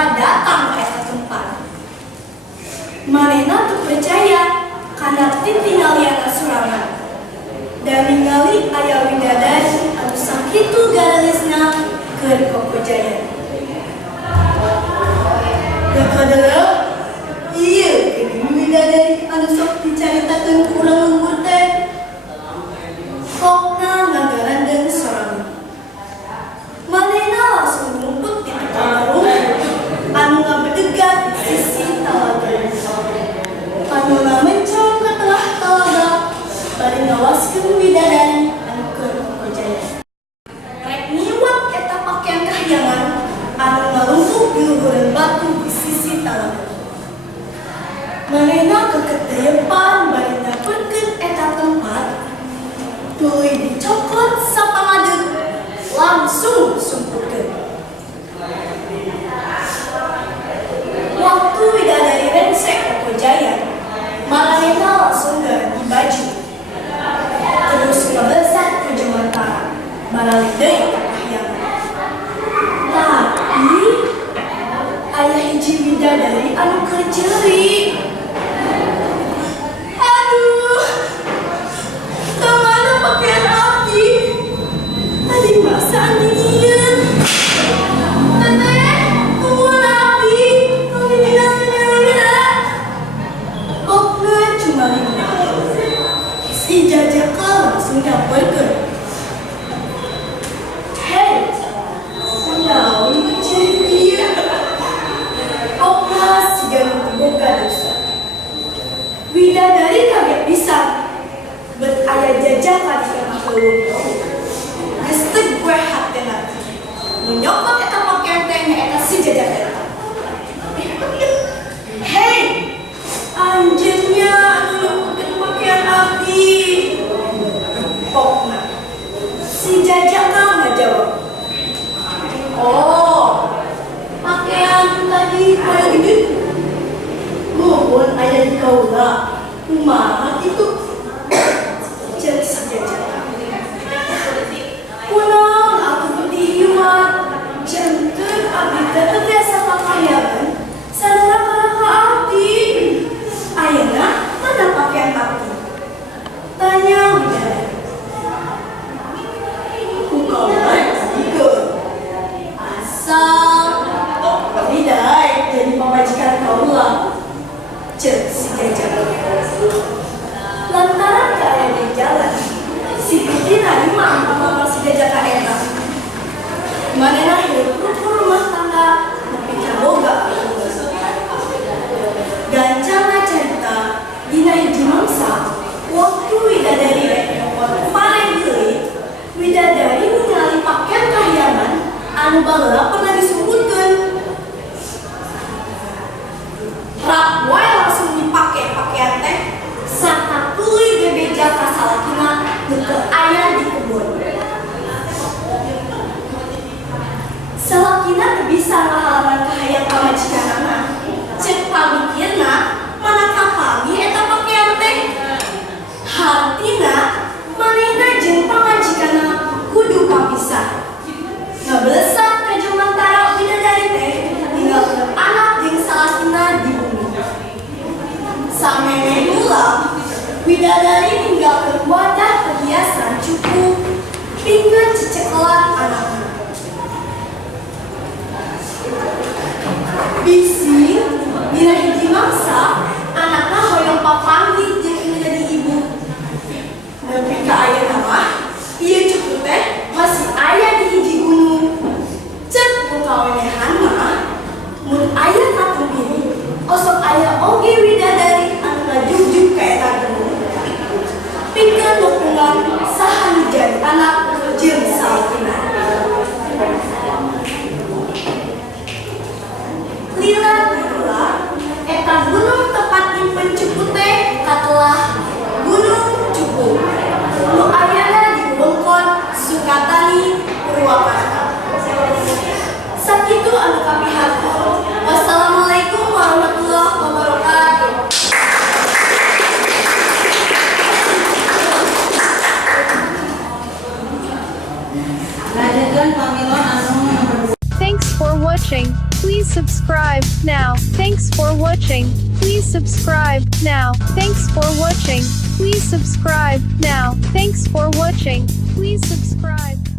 jaka datang ke eta tempat. Manehna teu percaya kana titingalieuna surangan. Dan ningali aya widadari anu sakitu galelisna keur kokojayan. Dakadala ieu geuning widadari anu sok dicaritakeun ku urang lembur teh. Kokna ngagarandeun sorangan. Manehna langsung ngumpet di tengah rumput anu ngabedegat di sisi talaga. Panuna mencong ke tengah talaga, bari ngawaskeun widadari anu keur kokojayan. Rek niwat eta pakaian kahyangan anu ngalungkup di luhureun batu di sisi talaga. Manehna keketepan bari nyamperkeun eta tempat, tuluy dicokot sapangadeg langsung sumputkeun. Waktu widadari rensek kokojayan, manehna langsung ganti baju. Terus ngebesat ke Jemantara, balik deui ka kahyangan. Tapi aya hiji widadari anu keceuri. Aduh, kemana pakaian abdi? Tadi masaan dingin. Teteh, tungguan abdi. Abdi tidak. Kokna cuma lima. Si Jajaka langsung nyamperkeun. Hei, kunaon mencari dia? Kokna siga boga dosa. Widadari kaget pisan. Bet aya Jajaka di tengah leuweung. Geus teu gue hatena. Nu nyokot eta pakaian teh eta si Jajaka eta. Hei, anjeunnya anu nyokotkeun pakaian abdi. Pokna si Jajaka ngajawab. Oh, pakaian tadi aya gede. Muhun aya di kaula. Kumaha kitu? Ceuk si Jajaka. Kunaon atuh beuti ieu mah? Janten abdi teh teu biasa pakaian. Sareng ka abdi. Ayeuna mana pakaian abdi? Tanya widadari. Ku kaula dikeun. Asal widadari jadi pamajikan kaula. Ceuk si Jajaka. Lantaran aya di jalan, si Putri narima amal si Jajaka eta. Manehna hirup rukun rumah tangga nepi ka boga. Gancangna carita dina hiji mangsa, waktu widadari rek nyokot paling deui, widadari ningali pakaian kahyangan anu baheula pernah disumputkeun. Rap wae langsung dipake pakaian teh. Sarta tuluy bebeja ka salakina nu teu aya di kebun. Salakina teu bisa ngahalaman kahayang pamajikanana. Cek pamikirna manakah pagi eta pakaian teh. Hartina manehna jeung pamajikanna kudu kapisah. Ngablesat ka Jemantara widadari teh ninggalkeun anak jeung salakina di bumi. Sameme ulang, widadari ninggalkeun wadah perhiasan cukup pingkeun cecekelan anakna. Bising dina hiji mangsa, anakna hoyong papanggih jeung menjadi ibu. Nepi ka ayeuna mah, ieu cucu teh masih aya di hiji gunung. Ceuk mukawenehan mah, mun aya katung ini, osok aya oge widadari anu ngajujug ka eta gunung. Pikeun dukungan saha nu jadi anak jeung salakina. Lila eta gunung subscribe now. Thanks for watching. Please subscribe now. Thanks for watching. Please subscribe now. Thanks for watching. Please subscribe.